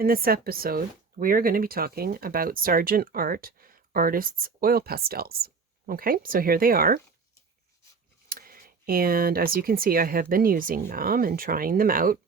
In this episode, we are going to be talking about Sargent Art Artists Oil Pastels. Okay, so here they are. And as you can see, I have been using them and trying them out.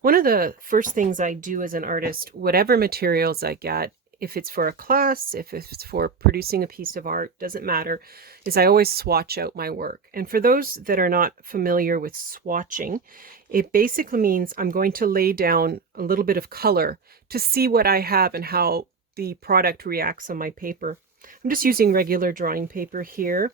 One of the first things I do as an artist, whatever materials I get, if it's for a class, if it's for producing a piece of art, doesn't matter, is I always swatch out my work. And for those that are not familiar with swatching, it basically means I'm going to lay down a little bit of color to see what I have and how the product reacts on my paper. I'm just using regular drawing paper here.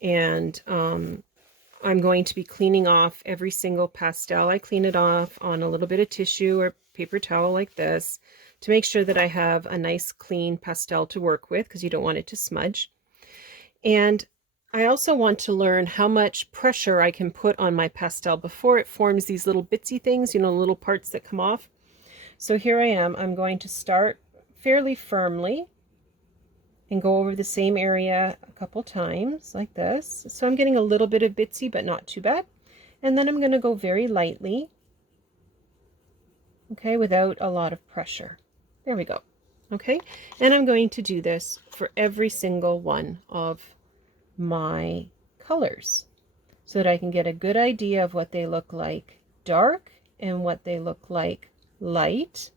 And I'm going to be cleaning off every single pastel. I clean it off on a little bit of tissue or paper towel like this to make sure that I have a nice clean pastel to work with, because you don't want it to smudge. And I also want to learn how much pressure I can put on my pastel before it forms these little bitsy things, you know, little parts that come off. So here I am. I'm going to start fairly firmly and go over the same area a couple times like this. So I'm getting a little bit of bitsy, but not too bad. And then I'm going to go very lightly, okay, without a lot of pressure. There we go. Okay, and I'm going to do this for every single one of my colors so that I can get a good idea of what they look like dark and what they look like light.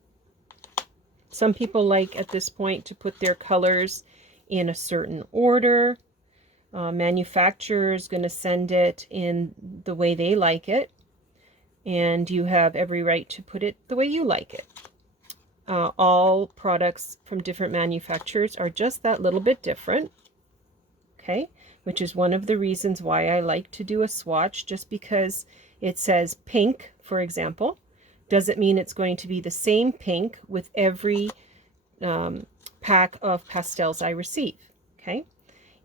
Some people like at this point to put their colors in a certain order. Manufacturer is going to send it in the way they like it, and you have every right to put it the way you like it. All products from different manufacturers are just that little bit different, okay, which is one of the reasons why I like to do a swatch. Just because it says pink, for example, doesn't mean it's going to be the same pink with every pack of pastels I receive, okay?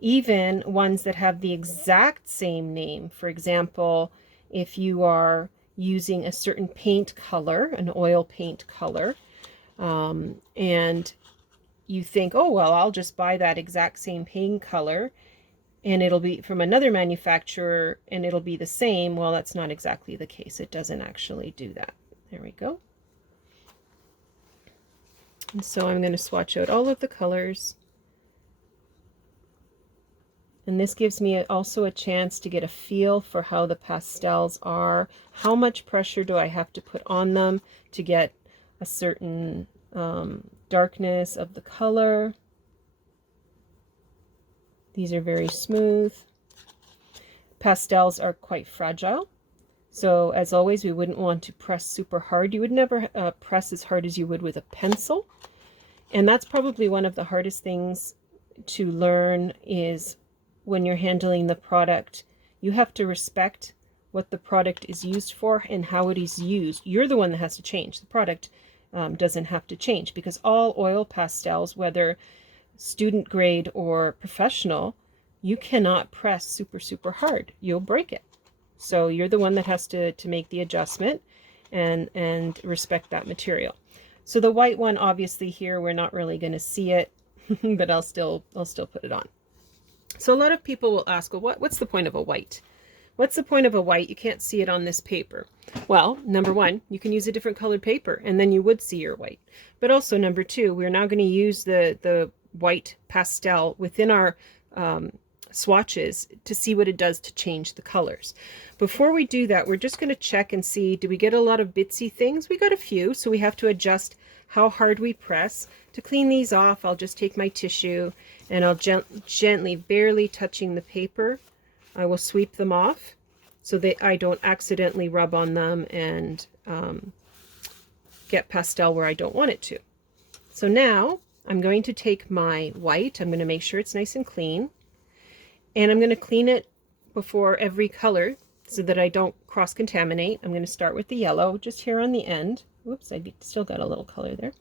Even ones that have the exact same name. For example, if you are using a certain paint color, an oil paint color, and you think, oh, well, I'll just buy that exact same paint color and it'll be from another manufacturer and it'll be the same. Well, that's not exactly the case. It doesn't actually do that. There we go. And so I'm going to swatch out all of the colors. And this gives me also a chance to get a feel for how the pastels are. How much pressure do I have to put on them to get a certain darkness of the color. These are very smooth. Pastels are quite fragile. So as always, we wouldn't want to press super hard. You would never press as hard as you would with a pencil. And that's probably one of the hardest things to learn, is when you're handling the product, you have to respect what the product is used for and how it is used. You're the one that has to change. The product doesn't have to change, because all oil pastels, whether student grade or professional, you cannot press super hard. You'll break it. So you're the one that has to make the adjustment and respect that material. So the white one, obviously here, we're not really going to see it, but I'll still put it on. So a lot of people will ask, well, what's the point of a white? What's the point of a white? You can't see it on this paper. Well, number one, you can use a different colored paper and then you would see your white. But also number two, we're now going to use the white pastel within our swatches to see what it does to change the colors. Before we do that, we're just going to check and see, do we get a lot of bitsy things? We got a few, so we have to adjust how hard we press. To clean these off, I'll just take my tissue and I'll gently, barely touching the paper, I will sweep them off so that I don't accidentally rub on them and get pastel where I don't want it to. So now I'm going to take my white, I'm going to make sure it's nice and clean, and I'm going to clean it before every color so that I don't cross-contaminate. I'm going to start with the yellow just here on the end. Whoops, I still got a little color there.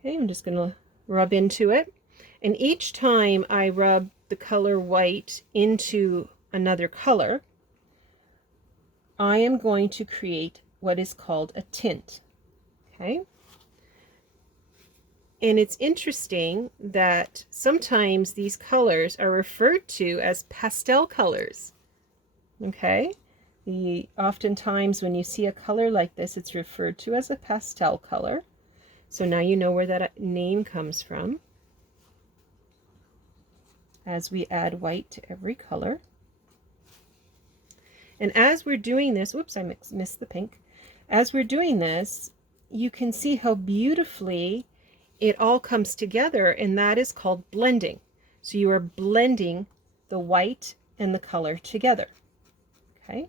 Okay, I'm just going to rub into it. And each time I rub the color white into another color, I am going to create what is called a tint. Okay? And it's interesting that sometimes these colors are referred to as pastel colors. Okay? Oftentimes when you see a color like this, it's referred to as a pastel color. So now you know where that name comes from. As we add white to every color. And as we're doing this, whoops, I missed the pink. As we're doing this, you can see how beautifully it all comes together, and that is called blending. So you are blending the white and the color together. Okay?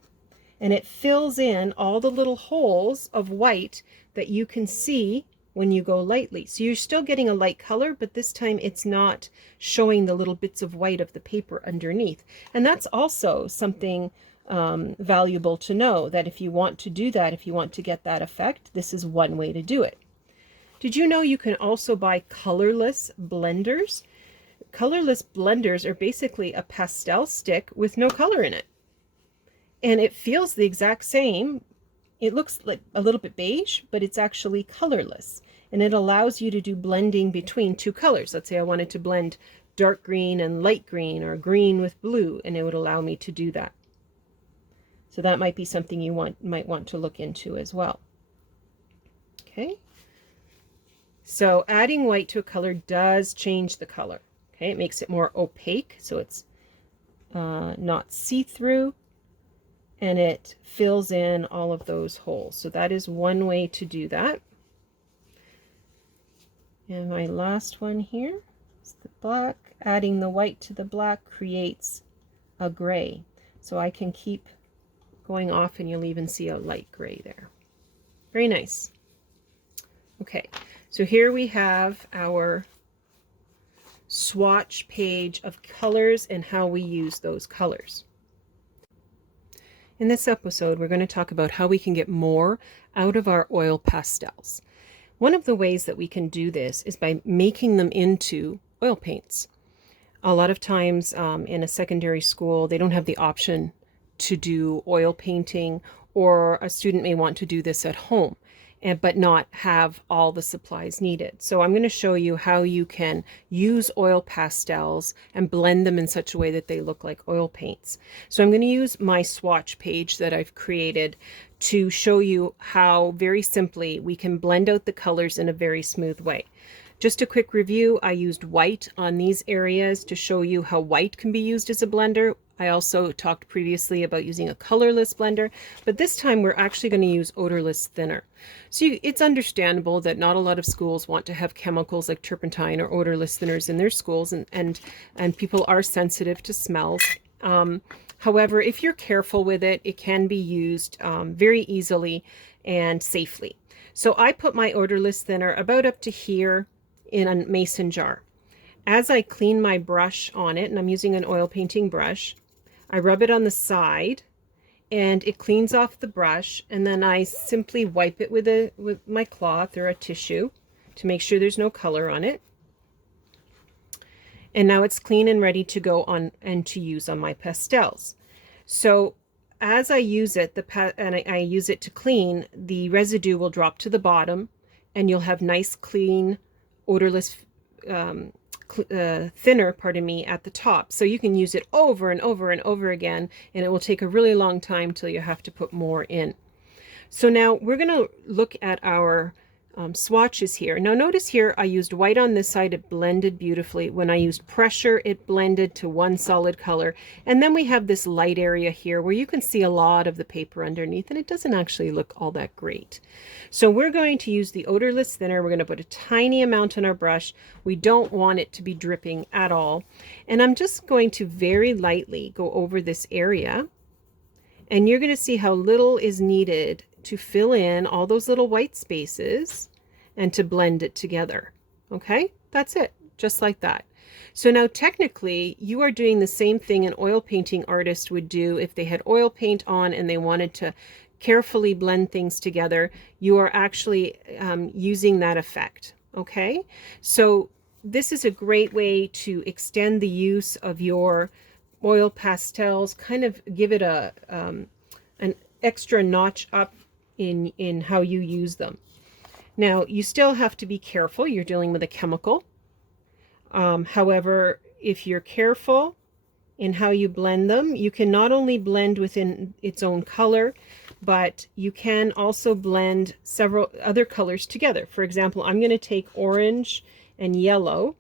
And it fills in all the little holes of white that you can see when you go lightly. So you're still getting a light color, but this time it's not showing the little bits of white of the paper underneath. And that's also something valuable to know, that if you want to do that, if you want to get that effect, this is one way to do it. Did you know you can also buy colorless blenders? Colorless blenders are basically a pastel stick with no color in it. And it feels the exact same. It looks like a little bit beige, but it's actually colorless. And it allows you to do blending between two colors. Let's say I wanted to blend dark green and light green, or green with blue, and it would allow me to do that. So that might be something you might want to look into as well. Okay. So adding white to a color does change the color. Okay, it makes it more opaque, so it's not see-through, and it fills in all of those holes. So that is one way to do that. And my last one here is the black. Adding the white to the black creates a gray. So I can keep going off, and you'll even see a light gray there. Very nice. Okay, so here we have our swatch page of colors and how we use those colors. In this episode, we're going to talk about how we can get more out of our oil pastels. One of the ways that we can do this is by making them into oil paints. A lot of times in a secondary school, they don't have the option to do oil painting, or a student may want to do this at home, but not have all the supplies needed. So I'm going to show you how you can use oil pastels and blend them in such a way that they look like oil paints. So I'm going to use my swatch page that I've created to show you how very simply we can blend out the colors in a very smooth way. Just a quick review, I used white on these areas to show you how white can be used as a blender. I also talked previously about using a colorless blender, but this time we're actually going to use odorless thinner. So it's understandable that not a lot of schools want to have chemicals like turpentine or odorless thinners in their schools, and people are sensitive to smells. However, if you're careful with it, it can be used very easily and safely. So I put my odorless thinner about up to here in a mason jar. As I clean my brush on it, and I'm using an oil painting brush, I rub it on the side and it cleans off the brush, and then I simply wipe it with my cloth or a tissue to make sure there's no color on it. And now it's clean and ready to go on and to use on my pastels. So as I use it, I use it to clean, the residue will drop to the bottom, and you'll have nice, clean, odorless thinner, at the top. So you can use it over and over and over again, and it will take a really long time till you have to put more in. So now we're going to look at our swatches here. Now notice here I used white on this side, it blended beautifully. When I used pressure, it blended to one solid color. And then we have this light area here where you can see a lot of the paper underneath, and it doesn't actually look all that great. So we're going to use the odorless thinner. We're going to put a tiny amount on our brush. We don't want it to be dripping at all. And I'm just going to very lightly go over this area, and you're going to see how little is needed to fill in all those little white spaces and to blend it together. Okay, that's it, just like that. So now technically you are doing the same thing an oil painting artist would do if they had oil paint on and they wanted to carefully blend things together. You are actually using that effect. Okay, so this is a great way to extend the use of your oil pastels, kind of give it an extra notch up in how you use them. Now, you still have to be careful. You're dealing with a chemical. However, if you're careful in how you blend them. You can not only blend within its own color, but you can also blend several other colors together. For example, I'm going to take orange and yellow,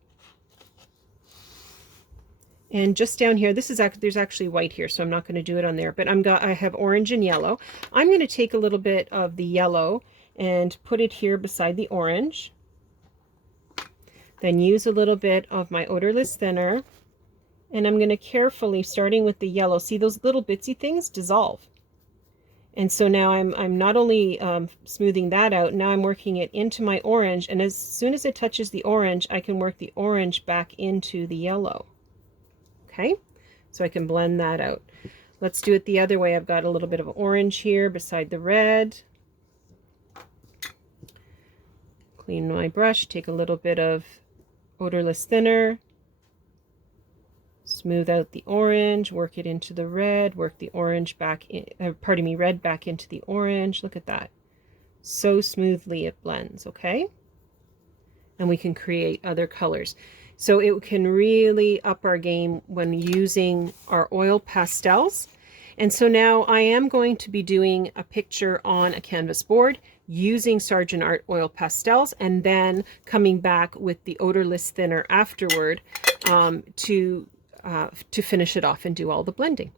and just down here, this is there's actually white here, so I'm not going to do it on there, but I have orange and yellow. I'm going to take a little bit of the yellow and put it here beside the orange. Then use a little bit of my odorless thinner, and I'm going to carefully, starting with the yellow, see those little bitsy things dissolve. And so now I'm not only smoothing that out, now I'm working it into my orange, and as soon as it touches the orange, I can work the orange back into the yellow. Okay, so I can blend that out. Let's do it the other way. I've got a little bit of orange here beside the red. Clean my brush, take a little bit of odorless thinner, smooth out the orange, work it into the red, work the orange back in, red back into the orange. Look at that. So smoothly it blends, okay? And we can create other colors. So it can really up our game when using our oil pastels. And so now I am going to be doing a picture on a canvas board using Sargent Art oil pastels, and then coming back with the odorless thinner afterward to finish it off and do all the blending.